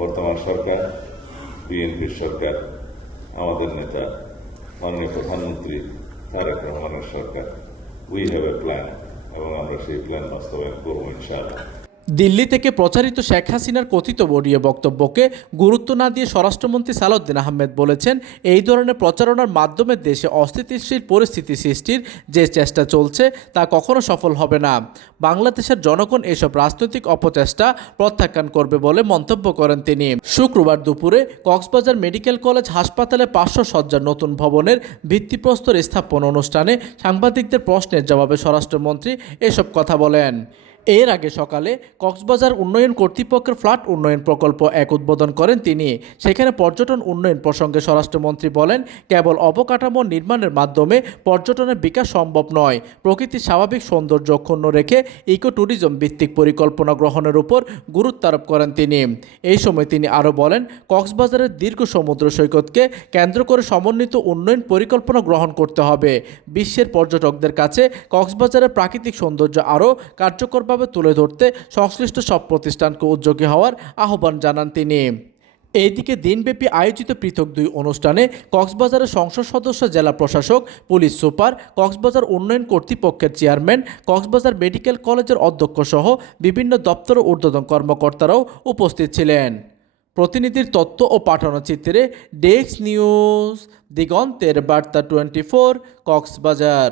বর্তমান সরকার, বিএনপির সরকার, আমাদের নেতা মাননীয় প্রধানমন্ত্রী তারেক রহমানের সরকার, উই হ্যাভ এ প্ল্যান, এবং আমরা সেই প্ল্যান বাস্তবায়ন করবো ইনশাআল্লাহ। দিল্লি থেকে প্রচারিত শেখ হাসিনার কথিত অডিও বক্তব্যকে গুরুত্ব না দিয়ে স্বরাষ্ট্রমন্ত্রী সালাউদ্দিন আহমেদ বলেছেন, এই ধরনের প্রচারণার মাধ্যমে দেশে অস্থিতিশীল পরিস্থিতি সৃষ্টির যে চেষ্টা চলছে তা কখনো সফল হবে না। বাংলাদেশের জনগণ এসব রাজনৈতিক অপচেষ্টা প্রত্যাখ্যান করবে বলে মন্তব্য করেন তিনি। শুক্রবার দুপুরে কক্সবাজার মেডিকেল কলেজ হাসপাতালে 500 শয্যার নতুন ভবনের ভিত্তিপ্রস্তর স্থাপন অনুষ্ঠানে সাংবাদিকদের প্রশ্নের জবাবে স্বরাষ্ট্রমন্ত্রী এসব কথা বলেন। এর আগে সকালে কক্সবাজার উন্নয়ন কর্তৃপক্ষের ফ্ল্যাট উন্নয়ন প্রকল্প এক উদ্বোধন করেন তিনি। সেখানে পর্যটন উন্নয়ন প্রসঙ্গে স্বরাষ্ট্রমন্ত্রী বলেন, কেবল অবকাঠামো নির্মাণের মাধ্যমে পর্যটনের বিকাশ সম্ভব নয়। প্রকৃতির স্বাভাবিক সৌন্দর্য অক্ষুণ্ণ রেখে ইকো ট্যুরিজম ভিত্তিক পরিকল্পনা গ্রহণের উপর গুরুত্ব আরোপ করেন তিনি। এই সময় তিনি আরও বলেন, কক্সবাজারের দীর্ঘ সমুদ্র সৈকতকে কেন্দ্র করে সমন্বিত উন্নয়ন পরিকল্পনা গ্রহণ করতে হবে। বিশ্বের পর্যটকদের কাছে কক্সবাজারের প্রাকৃতিক সৌন্দর্য আরও কার্যকরভাবে তুলে ধরতে সংশ্লিষ্ট সব প্রতিষ্ঠানকে উদ্যোগী হওয়ার আহ্বান জানান তিনি। এইদিকে দিনব্যাপী আয়োজিত পৃথক দুই অনুষ্ঠানে কক্সবাজারের সংসদ সদস্য, জেলা প্রশাসক, পুলিশ সুপার, কক্সবাজার উন্নয়ন কর্তৃপক্ষের চেয়ারম্যান, কক্সবাজার মেডিকেল কলেজের অধ্যক্ষ সহ বিভিন্ন দপ্তরের ঊর্ধ্বতন কর্মকর্তারাও উপস্থিত ছিলেন। প্রতিনিধির তথ্য ও পাঠানো চিত্রে ডেস্ক নিউজ, দিগন্তের বার্তা 24, কক্সবাজার।